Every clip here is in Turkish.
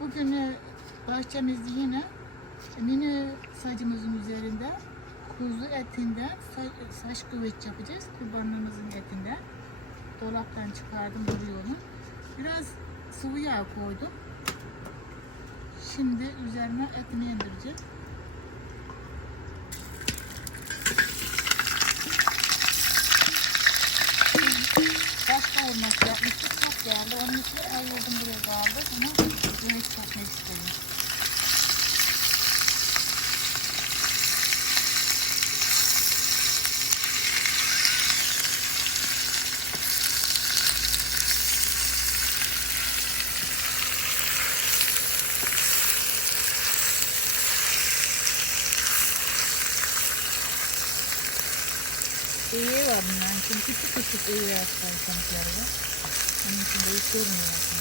Bugün bahçemizde yine mini sacımızın üzerinde kuzu etinden sa- saç güveç yapacağız. Kurbanlığımızın etinden. Dolaptan çıkardım duruyorum. Biraz sıvı yağ koydum. Şimdi üzerine etini indireceğim. Baş kavurması yapmıştık. Çok değerli. Onun için ayırdım buraya kaldı. Ama İyi var bunların. Şimdi küçük küçük iyi yaptılar sanatları var. Onun için de hiç görmüyor.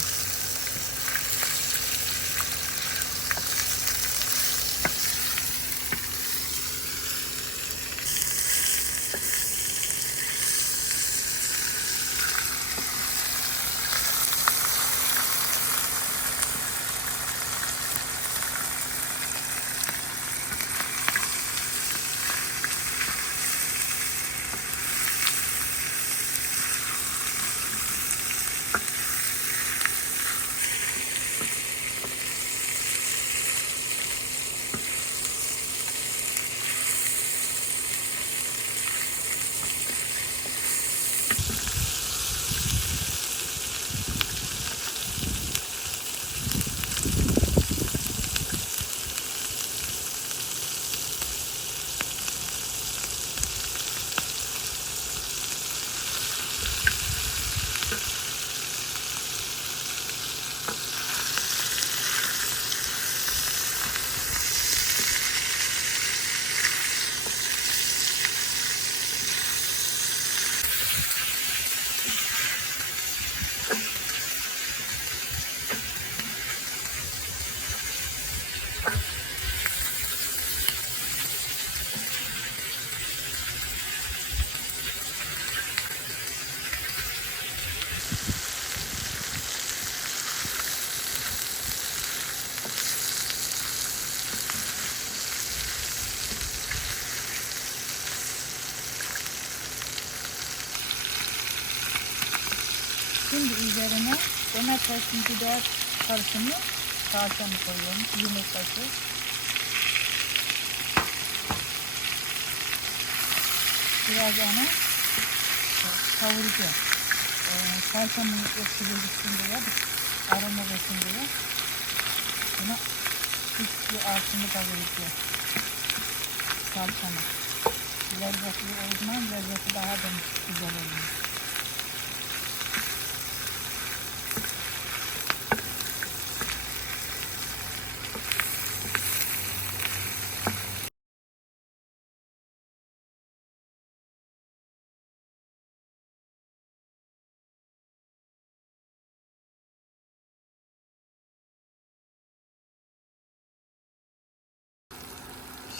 Domates, biber karışımı salçamı koyuyorum. Yumurtası. Biraz onu kavuracağım. Ee, salçamın ekşili gitsin diye, aroma versin diye. Bunu üstü altını kavuracağım. Salçamı. Lezzetli o zaman lezzeti daha da güzel oluyor.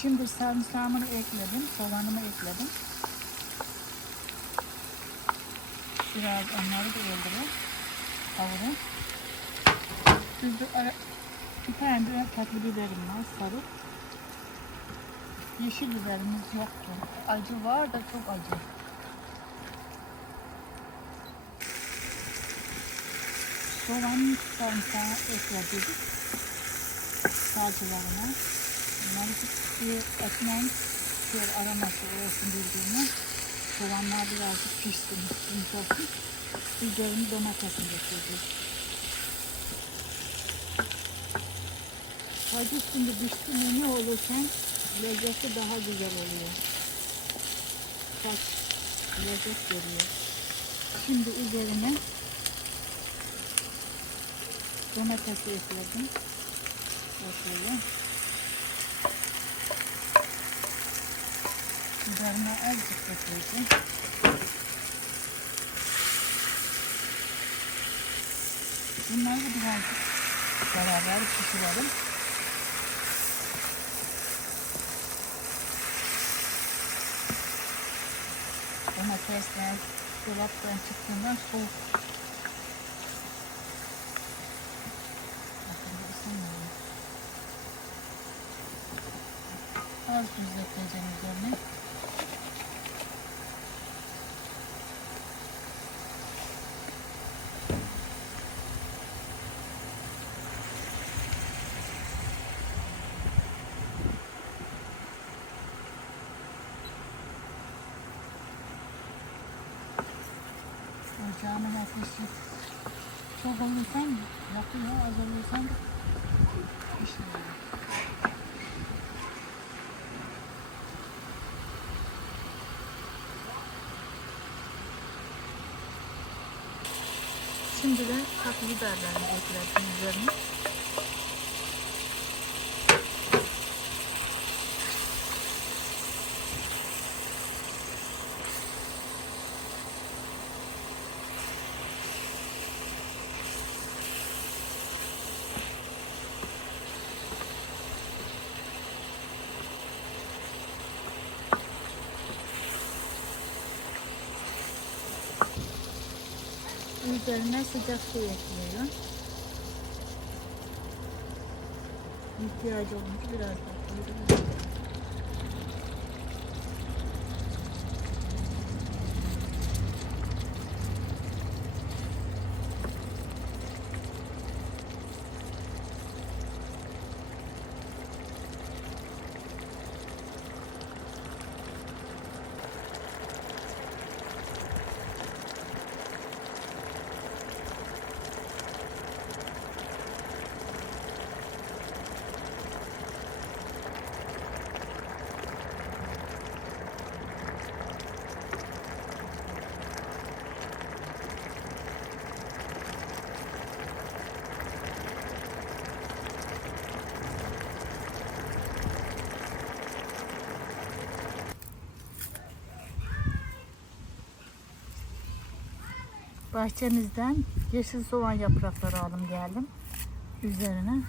Şimdi sarımsağımı ekledim, soğanımı ekledim. Biraz onları da öldürün. Kavurun. Şimdi bir tane de tatlı biberim var, sarı. Yeşil biberimiz yoktu. Acı var da çok acı. Soğan sarımsağı ekledik. Salçalarına. Bunları bir ekmeğin şöyle aroması olsun birbirine. Soğanlar birazcık pişsin, yumuşasın. Üzerine domatesini getireceğiz. Hacı şimdi pişti mi ne olurken lezzeti daha güzel oluyor. Bak lezzet veriyor. Şimdi üzerine domatesi ekledim. Şöyle. Üzerine azıcık dökeceğim. Bunları da birazcık beraber pişirelim. Domatesler dolaptan çıktığında soğuk. Az düzletleyeceğim üzerine. Ocağımın ateşi çok olursan yakıyor, az olursan pişmiyor. Şimdi de tatlı biberlerini ekledim üzerine. Üzerine sıcak su ekliyorum. İhtiyacı olunca biraz daha. Bahçemizden yeşil soğan yaprakları aldım geldim üzerine.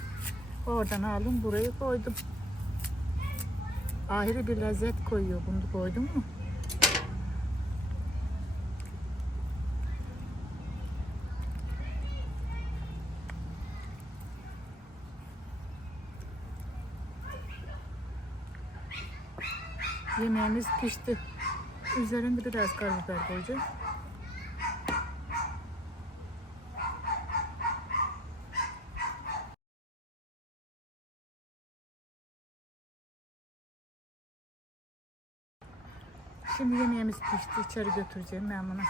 Oradan aldım burayı koydum. Ayrı bir lezzet koyuyor bunu koydum mu? Yemeğimiz pişti. Üzerinde biraz karabiber koyacağım. Şimdi yemeğimiz pişti. İçeri götüreceğim ben bunu.